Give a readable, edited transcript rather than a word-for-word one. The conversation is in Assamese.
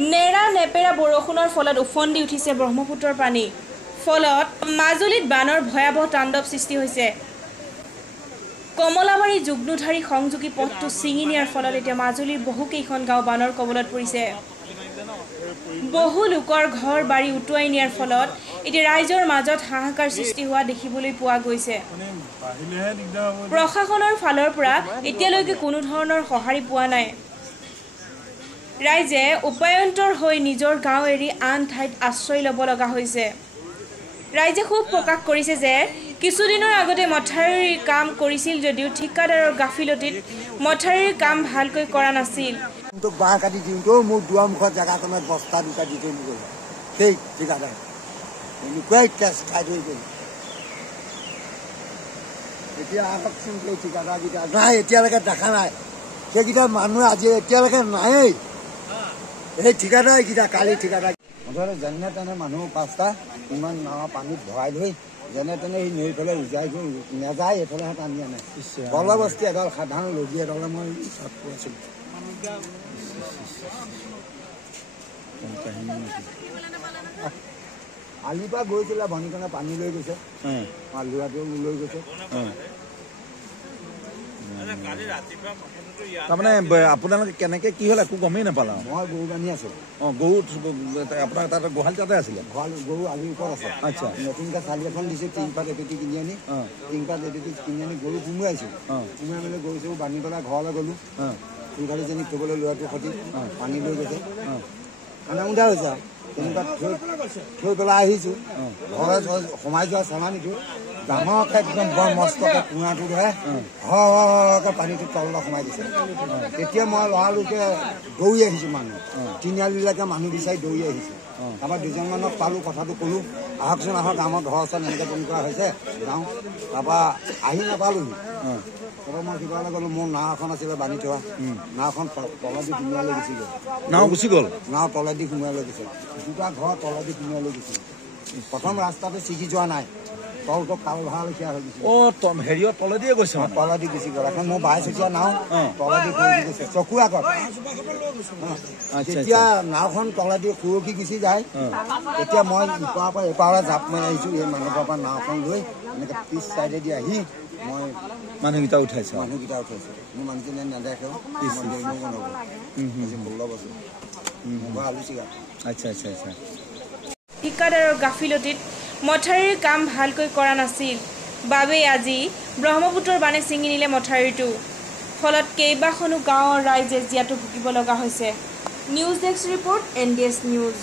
নেৰা নেপেৰা বৰষুণৰ ফলত উফন্দি উঠিছে ব্ৰহ্মপুত্ৰৰ পানী। ফলত মাজুলীত বানৰ ভয়াৱহ তাণ্ডৱ সৃষ্টি হৈছে। কমলাবাৰী যুগ্নোধাৰী সংযোগী পথটো ছিঙি নিয়াৰ ফলত এতিয়া মাজুলীৰ বহুকেইখন গাঁও বানৰ কবলত পৰিছে। বহু লোকৰ ঘৰ বাৰী উটুৱাই নিয়াৰ ফলত এতিয়া ৰাইজৰ মাজত হাহাকাৰ সৃষ্টি হোৱা দেখিবলৈ পোৱা গৈছে। প্ৰশাসনৰ ফালৰ পৰা এতিয়ালৈকে কোনো ধৰণৰ সঁহাৰি পোৱা নাই। ৰাইজে উপায়ন্তৰ হৈ নিজৰ গাঁও এৰি আন ঠাইত আশ্ৰয় ল'ব লগা হৈছে। ৰাইজে ক্ষোভ প্ৰকাশ কৰিছে যে কিছুদিনৰ আগতে মথাউৰিৰ কাম কৰিছিল যদিও ঠিকাদাৰৰ গাফিলতিত মথাউৰিৰ কাম ভালকৈ কৰা নাছিল। বাঁহ কাটি দিওঁতেও মোৰ দুৱাৰমুখৰ জেগাকণত বস্তা দুটা দি থৈ গ'ল। সেই ঠিকাদাৰ এনেকুৱাই কেছ খাই থৈ গ'ল। এতিয়া আহকচোন সেই ঠিকাদাৰকেইটা নাই, এতিয়ালৈকে দেখা নাই। সেইকেইটা মানুহ আজি এতিয়ালৈকে নায়েই। এই ঠিকাদাৰ এইকেইটা কালি ঠিকাদাৰ মুঠতে যেনে তেনে মানুহ 5টা ইমান নাও পানীত ভৰাই লৈ যেনে তেনে সেই নৈ ফালে উজাই গৈ নেযায়, এইফালেহে টানি আনে। বলবস্তি এডাল সাধাৰণ লগী এডালে মই তাত কৈছিলোঁ। আলিৰ পৰা গৈছিলে ভনীকণে পানী লৈ গৈছে, ল'ৰাটোও লৈ গৈছে। তাৰমানে আপোনালোকে কেনেকে কি হ'ল একো গমেই নাপালা? মই গৰু বান্ধি আছো। গৰু আপোনাৰ তাত গোহালি তাতে আছিলে? গৰু আলিৰ ওপৰত আছে। আচ্ছা, নতুনকৈ চালি এখন দিছে, টিংপাত এপেটি কিনি আনি গৰু সোমোৱাইছো। সোমোৱাই মেলি গৰু চৰু বান্ধি পেলাই ঘৰলৈ গ'লো। সোনকালে যেনি থবলৈ ল'ৰাটোৰ সৈতে পানী লৈ গৈছে, আনা মুন্দা হৈছে আৰু তেনেকুৱা থৈ পেলাই আহিছোঁ। ঘৰে সোমাই যোৱা চামানিটো ডাঙৰকৈ একদম বৰ মস্তকৈ কুঁৱাটো ধৰে হৰকৈ পানীটো তললৈ সোমাই দিছে। তেতিয়া মই লৰালৰিকৈ দৌৰি আহিছোঁ। মানুহ তিনিআলিলৈকে মানুহ বিচাৰি দৌৰি আহিছোঁ। তাৰপৰা দুজনমানক পালোঁ, কথাটো ক'লোঁ, আহকচোন আহক, আমাৰ ঘৰৰ ওচৰত এনেকৈ তেনেকুৱা হৈছে যাওঁ। তাৰপৰা আহি নাপালোঁহি। তাৰপৰা মই কিবালৈ গ'লোঁ, মোৰ নাও এখন আছিলে বান্ধি থোৱা, নাওখন তলেদি সোমোৱাই লৈ গুচি গ'ল। নাও গুচি গ'ল? নাও তলেদি সোমোৱাই লৈ গৈছে। দুটা ঘৰ তলেদি সোমোৱাই লৈ গৈছে। প্ৰথম ৰাস্তাটো ছিগি যোৱা নাই, তলটো কাল ভাল লেখীয়া হৈ গৈছে। হেৰিয়ৰ তলেদিয়ে গৈছে? তলেদি গুচি গ'ল। এখন মোৰ 22 চকীয়া নাও তলেদি কৰি গৈছে, চকুৰ আগত। যেতিয়া নাওখন তলেদি সুৰকি গুচি যায়, তেতিয়া মই ইপাৰৰ পৰা এপাৰলৈ জাপ মাৰি আহিছোঁ। এই মানুহৰ পৰা নাওখন লৈ এনেকৈ পিছ চাইডেদি আহি মই মানুহকেইটা উঠাইছোঁ। মোৰ মানুহজনে নেদেখেও, আচ্ছা আচ্ছা আচ্ছা। ঠিকাদাৰৰ গাফিলতিত মথাউৰিৰ কাম ভালকৈ কৰা নাছিল বাবেই আজি ব্ৰহ্মপুত্ৰৰ বানে ছিঙি নিলে মথাউৰিটো। ফলত কেইবাখনো গাঁৱৰ ৰাইজে জীয়াতু ভুগিব লগা হৈছে। News desk report, NDS news.